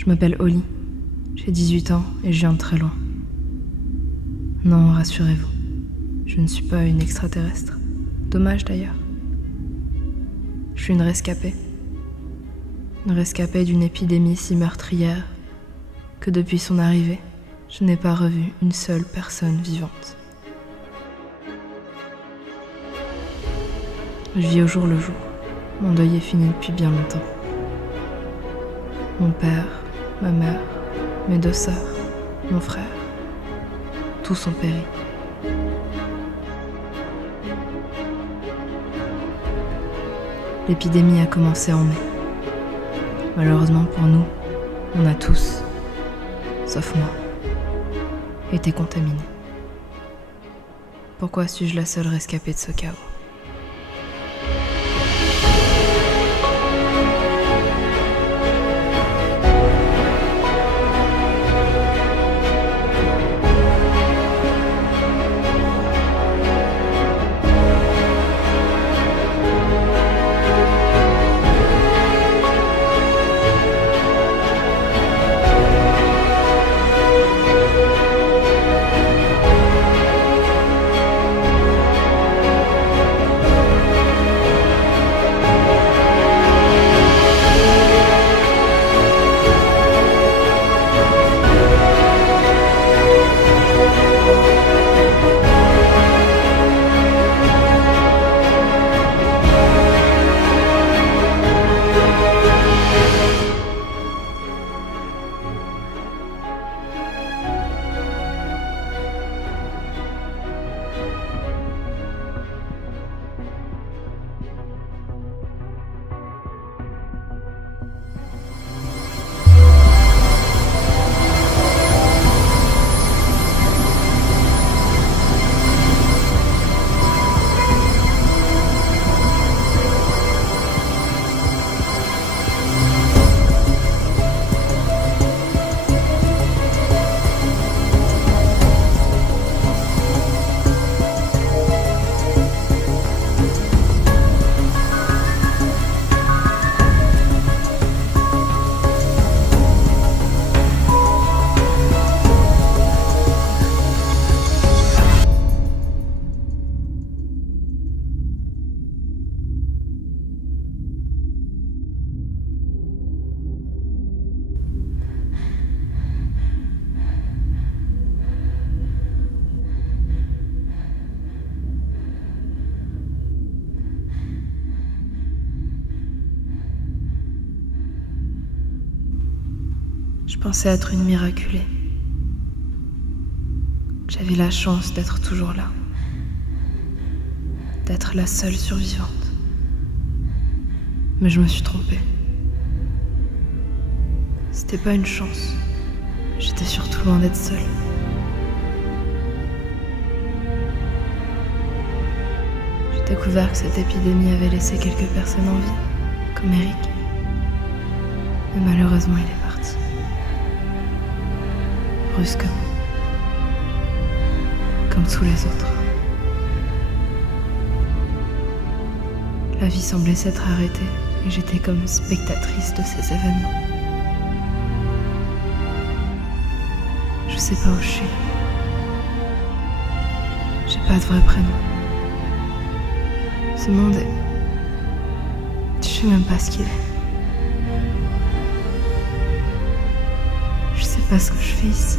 Je m'appelle Holly, j'ai 18 ans et je viens de très loin. Non, rassurez-vous, je ne suis pas une extraterrestre. Dommage d'ailleurs. Je suis une rescapée. Une rescapée d'une épidémie si meurtrière que depuis son arrivée, je n'ai pas revu une seule personne vivante. Je vis au jour le jour. Mon deuil est fini depuis bien longtemps. Mon père, ma mère, mes 2 sœurs, mon frère, tous ont péri. L'épidémie a commencé en mai. Malheureusement pour nous, on a tous, sauf moi, été contaminés. Pourquoi suis-je la seule rescapée de ce chaos ? Je pensais être une miraculée. J'avais la chance d'être toujours là, d'être la seule survivante. Mais je me suis trompée. C'était pas une chance. J'étais surtout loin d'être seule. J'ai découvert que cette épidémie avait laissé quelques personnes en vie, comme Eric. Mais malheureusement, il est parti. Brusquement. Comme tous les autres. La vie semblait s'être arrêtée et j'étais comme spectatrice de ces événements. Je sais pas où je suis. J'ai pas de vrai prénom. Ce monde est... Je sais même pas ce qu'il est. Je sais pas ce que je fais ici.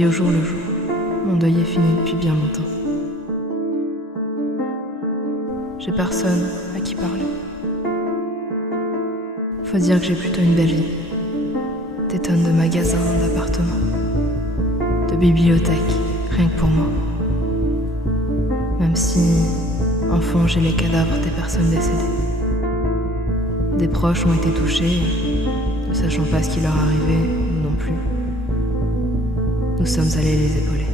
vis au jour le jour. Mon deuil est fini depuis bien longtemps. J'ai personne à qui parler. Faut dire que j'ai plutôt une belle vie. Des tonnes de magasins, d'appartements, de bibliothèques, rien que pour moi. Même si, en fond, j'ai les cadavres des personnes décédées. Des proches ont été touchés, ne sachant pas ce qui leur arrivait, ou non plus. Nous sommes allés les épauler.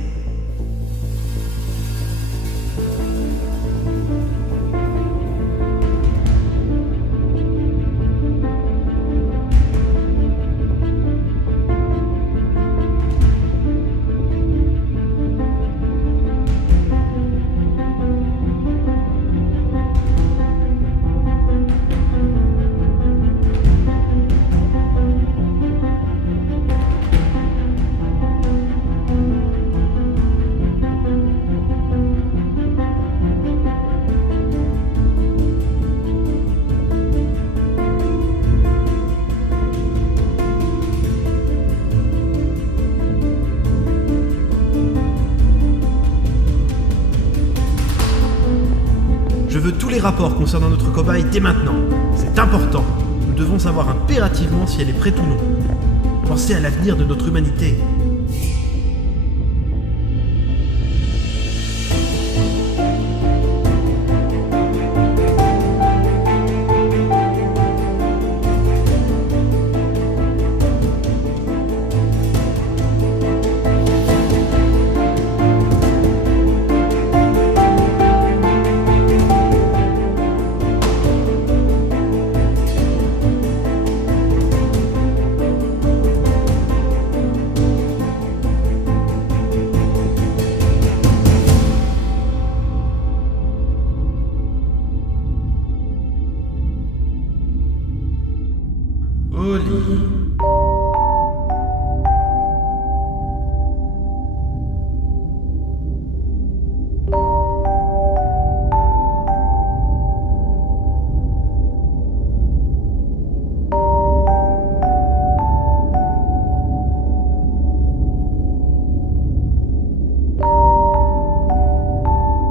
Je veux tous les rapports concernant notre cobaye dès maintenant. C'est important. Nous devons savoir impérativement si elle est prête ou non. Pensez à l'avenir de notre humanité. Oli.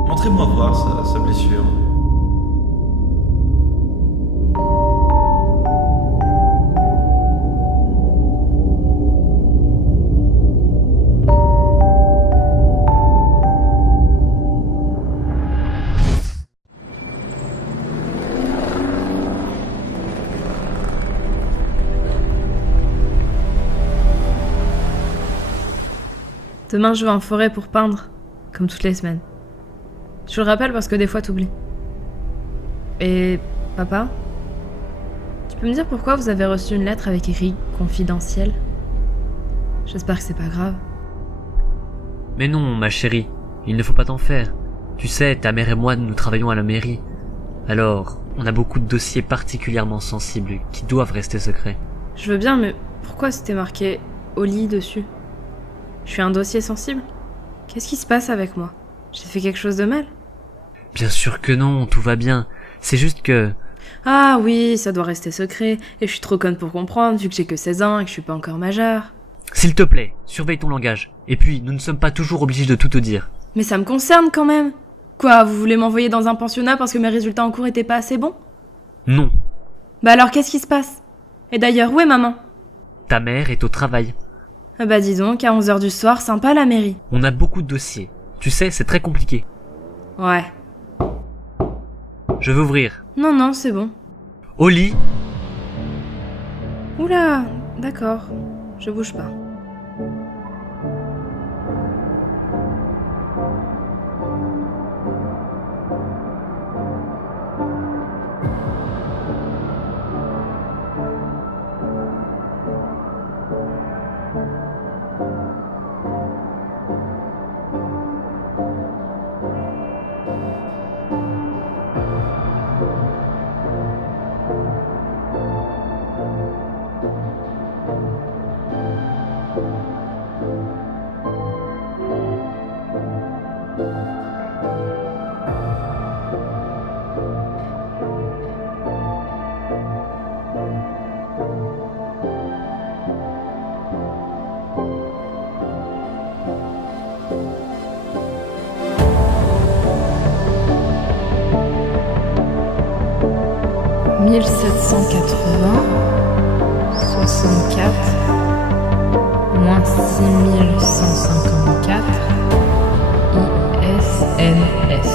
Montrez-moi voir sa blessure. Demain, je vais en forêt pour peindre, comme toutes les semaines. Je le rappelle parce que des fois, t'oublies. Et papa, tu peux me dire pourquoi vous avez reçu une lettre avec écrit « confidentiel » ? J'espère que c'est pas grave. Mais non, ma chérie, il ne faut pas t'en faire. Tu sais, ta mère et moi, nous travaillons à la mairie. Alors, on a beaucoup de dossiers particulièrement sensibles qui doivent rester secrets. Je veux bien, mais pourquoi c'était marqué « au lit » dessus ? Je suis un dossier sensible ? Qu'est-ce qui se passe avec moi ? J'ai fait quelque chose de mal ? Bien sûr que non, tout va bien. C'est juste que... Ah oui, ça doit rester secret, et je suis trop conne pour comprendre, vu que j'ai que 16 ans et que je suis pas encore majeure. S'il te plaît, surveille ton langage. Et puis, nous ne sommes pas toujours obligés de tout te dire. Mais ça me concerne quand même. Quoi, vous voulez m'envoyer dans un pensionnat parce que mes résultats en cours étaient pas assez bons ? Non, Bah alors qu'est-ce qui se passe ? Et d'ailleurs, où est maman ? ta mère est au travail. Ah bah dis donc, à 11h du soir, sympa la mairie. On a beaucoup de dossiers. Tu sais, c'est très compliqué. Ouais. Je veux ouvrir. Non, c'est bon. Au lit. Oula, d'accord. Je bouge pas. 1780, 64, moins 6154, ISNS.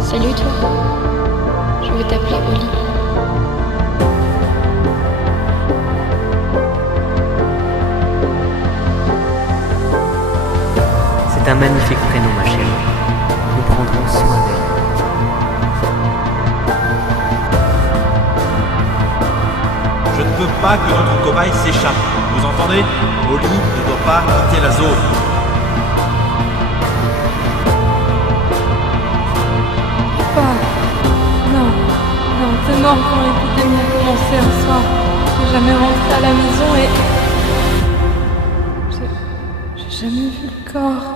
Salut toi, je vais t'appeler Oli. C'est un magnifique prénom, ma chérie. Nous prendrons soin d'elle. Je ne veux pas que notre cobaye s'échappe. Vous entendez? Molly ne doit pas quitter la zone. Pas. Non, c'est mort quand l'épidémie a commencé un soir. J'ai jamais rentré à la maison et... J'ai jamais vu le corps.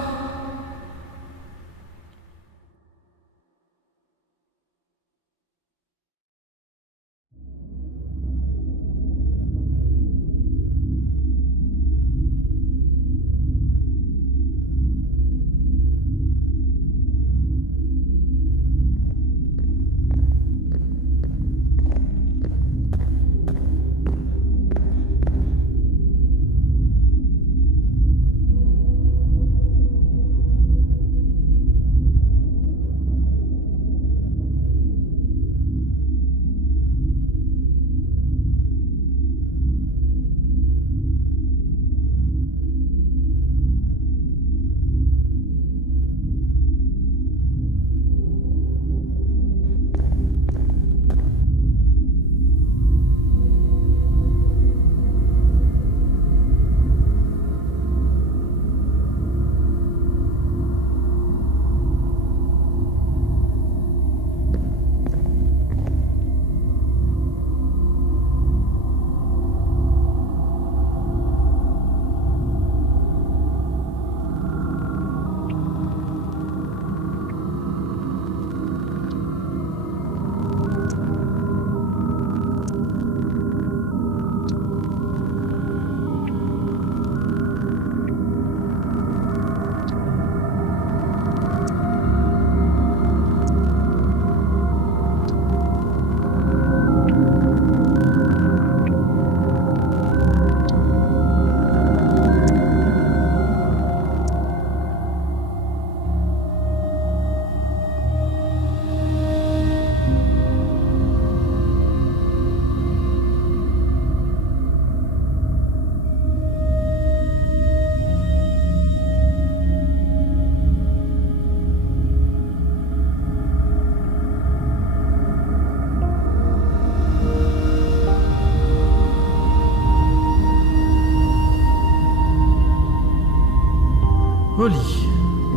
Molly,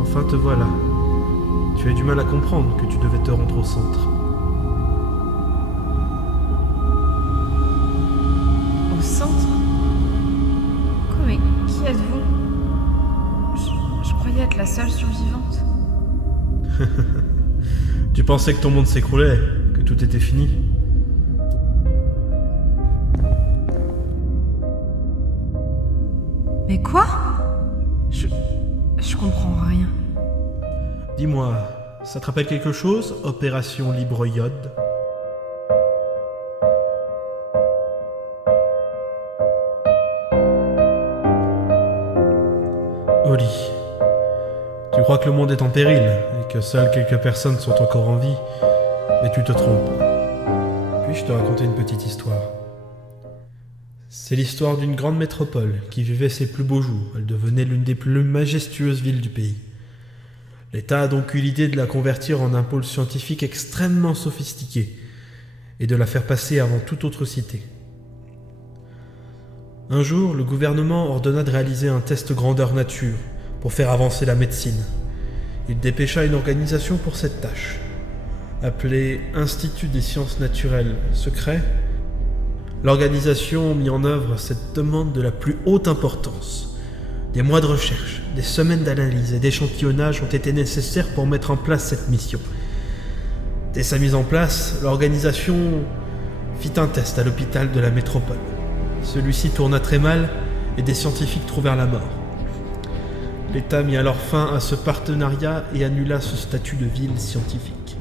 enfin te voilà. Tu as du mal à comprendre que tu devais te rendre au centre. Au centre? Quoi, mais qui êtes-vous? Je croyais être la seule survivante. Tu pensais que ton monde s'écroulait, que tout était fini? Mais quoi? Je comprends rien. Dis-moi, ça te rappelle quelque chose, Opération Libre Iode? Oli, tu crois que le monde est en péril et que seules quelques personnes sont encore en vie, mais tu te trompes. Puis-je te raconter une petite histoire? C'est l'histoire d'une grande métropole qui vivait ses plus beaux jours. Elle devenait l'une des plus majestueuses villes du pays. L'État a donc eu l'idée de la convertir en un pôle scientifique extrêmement sophistiqué et de la faire passer avant toute autre cité. Un jour, le gouvernement ordonna de réaliser un test grandeur nature pour faire avancer la médecine. Il dépêcha une organisation pour cette tâche. Appelée Institut des sciences naturelles secrets, L'organisation mit en œuvre cette demande de la plus haute importance. Des mois de recherche, des semaines d'analyse et d'échantillonnage ont été nécessaires pour mettre en place cette mission. Dès sa mise en place, l'organisation fit un test à l'hôpital de la métropole. Celui-ci tourna très mal et des scientifiques trouvèrent la mort. L'État mit alors fin à ce partenariat et annula ce statut de ville scientifique.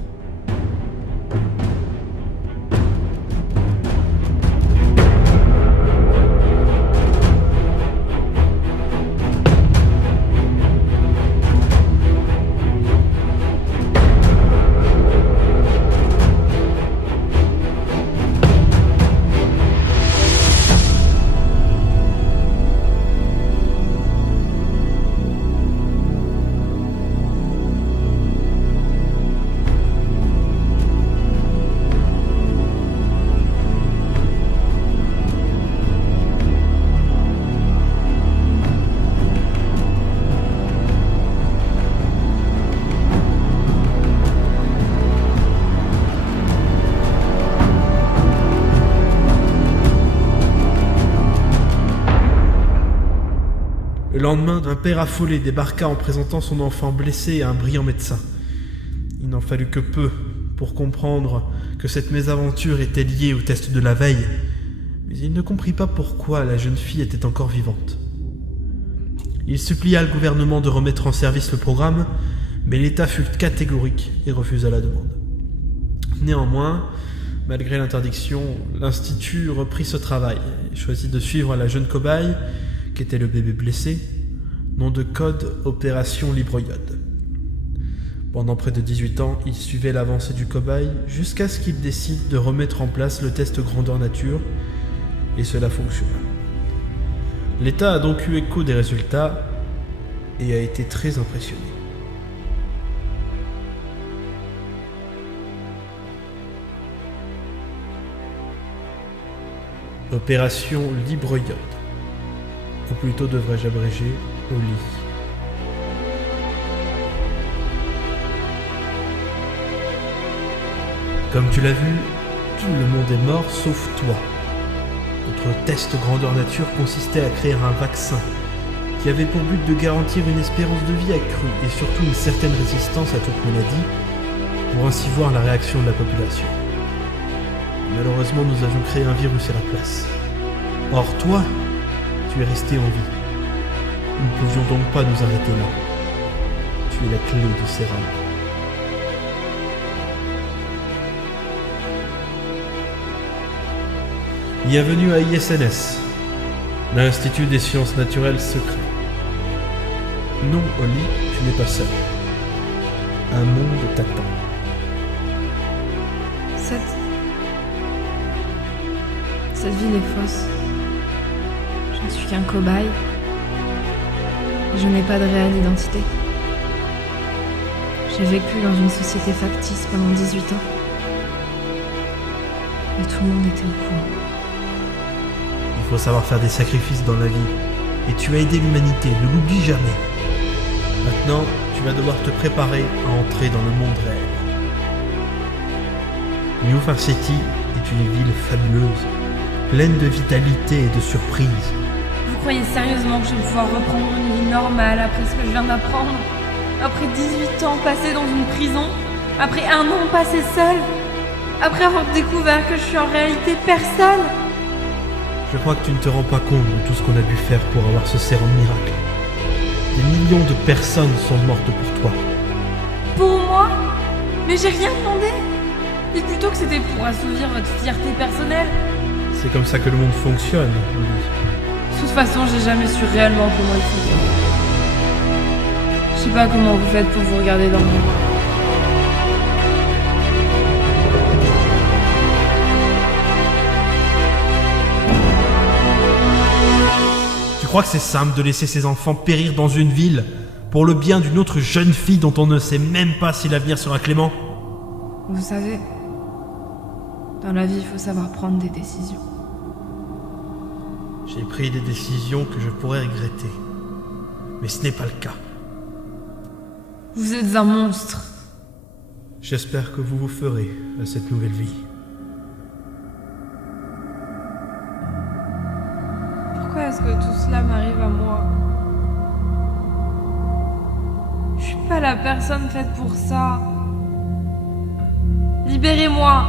Le lendemain, un père affolé débarqua en présentant son enfant blessé à un brillant médecin. Il n'en fallut que peu pour comprendre que cette mésaventure était liée au test de la veille, mais il ne comprit pas pourquoi la jeune fille était encore vivante. Il supplia le gouvernement de remettre en service le programme, mais l'État fut catégorique et refusa la demande. Néanmoins, malgré l'interdiction, l'Institut reprit ce travail et choisit de suivre la jeune cobaye, qui était le bébé blessé, nom de code Opération Libre-Iode. Pendant près de 18 ans, il suivait l'avancée du cobaye jusqu'à ce qu'il décide de remettre en place le test grandeur nature, et cela fonctionna. L'État a donc eu écho des résultats et a été très impressionné. Opération Libre-Iode. Ou plutôt devrais-je abréger, OLI. Comme tu l'as vu, tout le monde est mort sauf toi. Notre test grandeur nature consistait à créer un vaccin qui avait pour but de garantir une espérance de vie accrue et surtout une certaine résistance à toute maladie, pour ainsi voir la réaction de la population. Malheureusement, nous avions créé un virus à la place. Or toi, tu es resté en vie. Nous ne pouvions donc pas nous arrêter là. Tu es la clé du sérum. Bienvenue à ISNS, l'Institut des sciences naturelles secrets. Non, Oli, tu n'es pas seul. Un monde t'attend. Cette ville est fausse. Je ne suis qu'un cobaye. Je n'ai pas de réelle identité. J'ai vécu dans une société factice pendant 18 ans. Et tout le monde était au courant. Il faut savoir faire des sacrifices dans la vie. Et tu as aidé l'humanité, ne l'oublie jamais. Maintenant, tu vas devoir te préparer à entrer dans le monde réel. New Far City est une ville fabuleuse, pleine de vitalité et de surprises. Vous croyez sérieusement que je vais pouvoir reprendre une vie normale après ce que je viens d'apprendre? Après 18 ans passés dans une prison? Après 1 an passé seul? Après avoir découvert que je suis en réalité personne? Je crois que tu ne te rends pas compte de tout ce qu'on a dû faire pour avoir ce sérum miracle. Des millions de personnes sont mortes pour toi. Pour moi? Mais j'ai rien demandé! Dites plutôt que c'était pour assouvir votre fierté personnelle. C'est comme ça que le monde fonctionne, Oli. De toute façon, j'ai jamais su réellement comment il fonctionne. Je sais pas comment vous faites pour vous regarder dans le miroir. Tu crois que c'est simple de laisser ses enfants périr dans une ville pour le bien d'une autre jeune fille dont on ne sait même pas si l'avenir sera clément? Vous savez, dans la vie, il faut savoir prendre des décisions. J'ai pris des décisions que je pourrais regretter. Mais ce n'est pas le cas. Vous êtes un monstre. J'espère que vous vous ferez à cette nouvelle vie. que tout cela m'arrive à moi. Je suis pas la personne faite pour ça. Libérez-moi.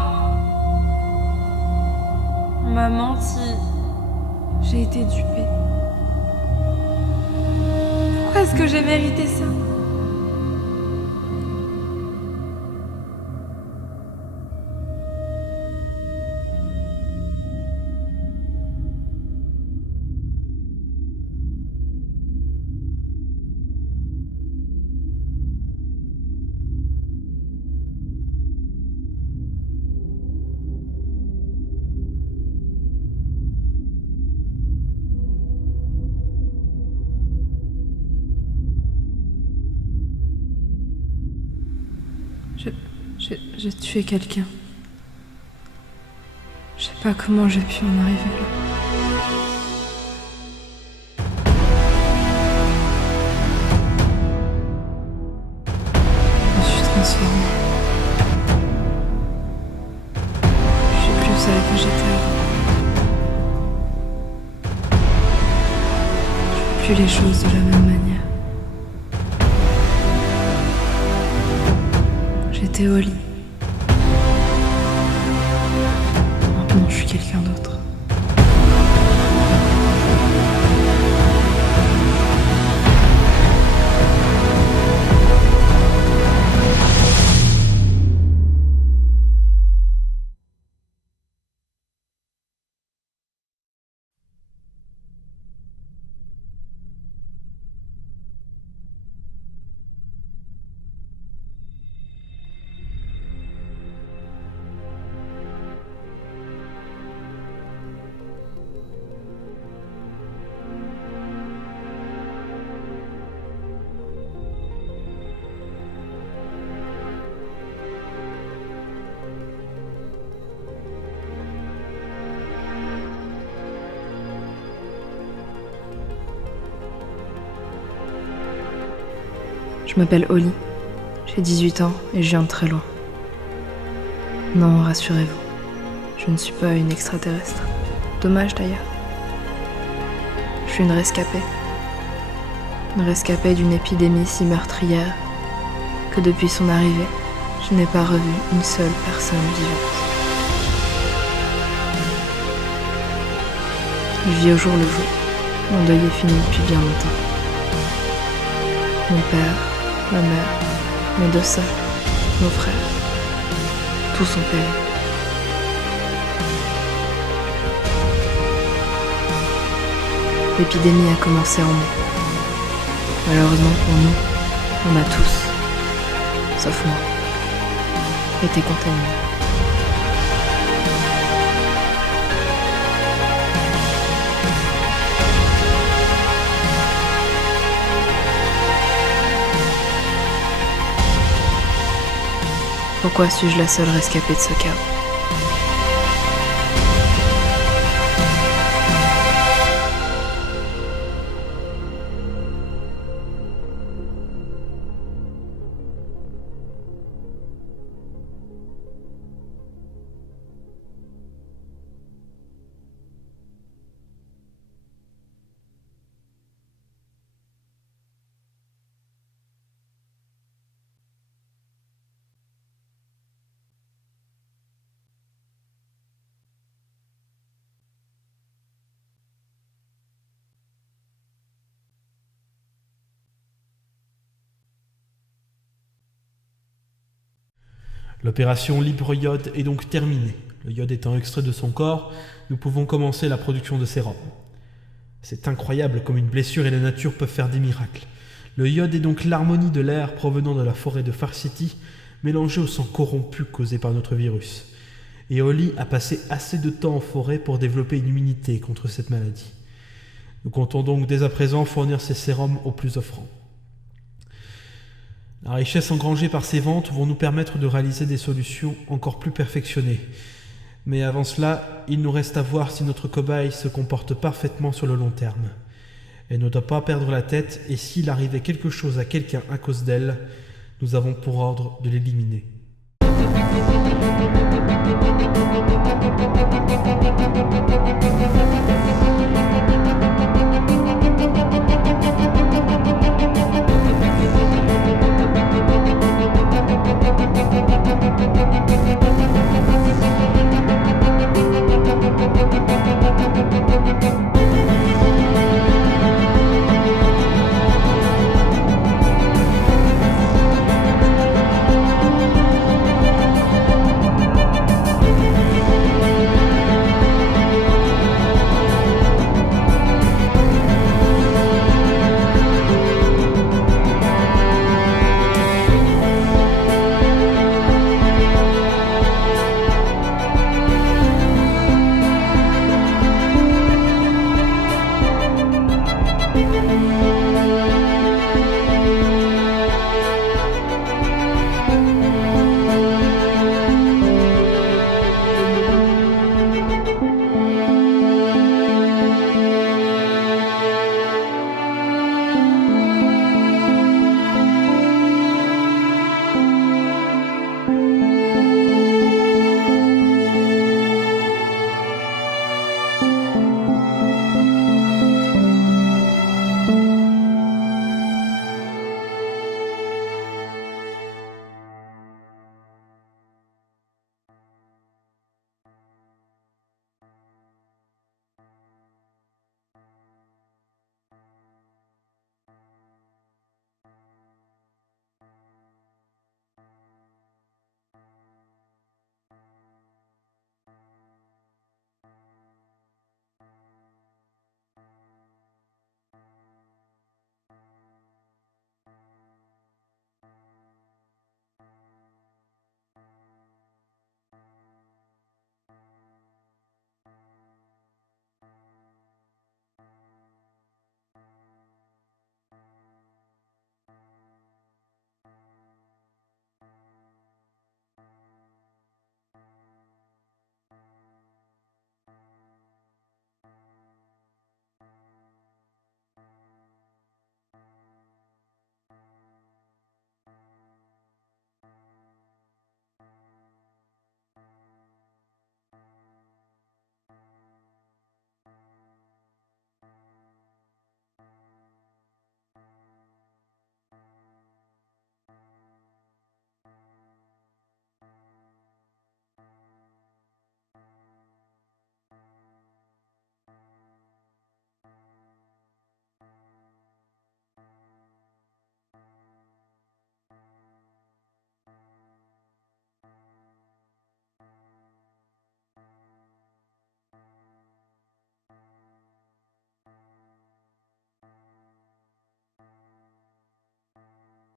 On m'a menti. J'ai été dupée. Pourquoi est-ce que j'ai mérité ça ? J'ai tué quelqu'un. Je sais pas comment j'ai pu en arriver là. Je me suis transformée. Je suis plus celle que j'étais avant. Je fais plus les choses de la même manière. J'étais au lit. Maintenant, je suis quelqu'un d'autre. Je m'appelle Holly, j'ai 18 ans et je viens de très loin. Non, rassurez-vous, je ne suis pas une extraterrestre. Dommage d'ailleurs. Je suis une rescapée. Une rescapée d'une épidémie si meurtrière que depuis son arrivée, je n'ai pas revu une seule personne vivante. Je vis au jour le jour. Mon deuil est fini depuis bien longtemps. Mon père, ma mère, mes 2 sœurs, nos frères, tous sont péris. L'épidémie a commencé en mai. Malheureusement pour nous, on a tous, sauf moi, été contaminés. Pourquoi suis-je la seule rescapée de ce chaos ? L'opération Libre Iode est donc terminée. Le iode étant extrait de son corps, nous pouvons commencer la production de sérum. C'est incroyable comme une blessure et la nature peuvent faire des miracles. Le iode est donc l'harmonie de l'air provenant de la forêt de Far City, mélangée au sang corrompu causé par notre virus. Et Holly a passé assez de temps en forêt pour développer une immunité contre cette maladie. Nous comptons donc dès à présent fournir ces sérums aux plus offrants. La richesse engrangée par ces ventes vont nous permettre de réaliser des solutions encore plus perfectionnées. Mais avant cela, il nous reste à voir si notre cobaye se comporte parfaitement sur le long terme. Elle ne doit pas perdre la tête et s'il arrivait quelque chose à quelqu'un à cause d'elle, nous avons pour ordre de l'éliminer.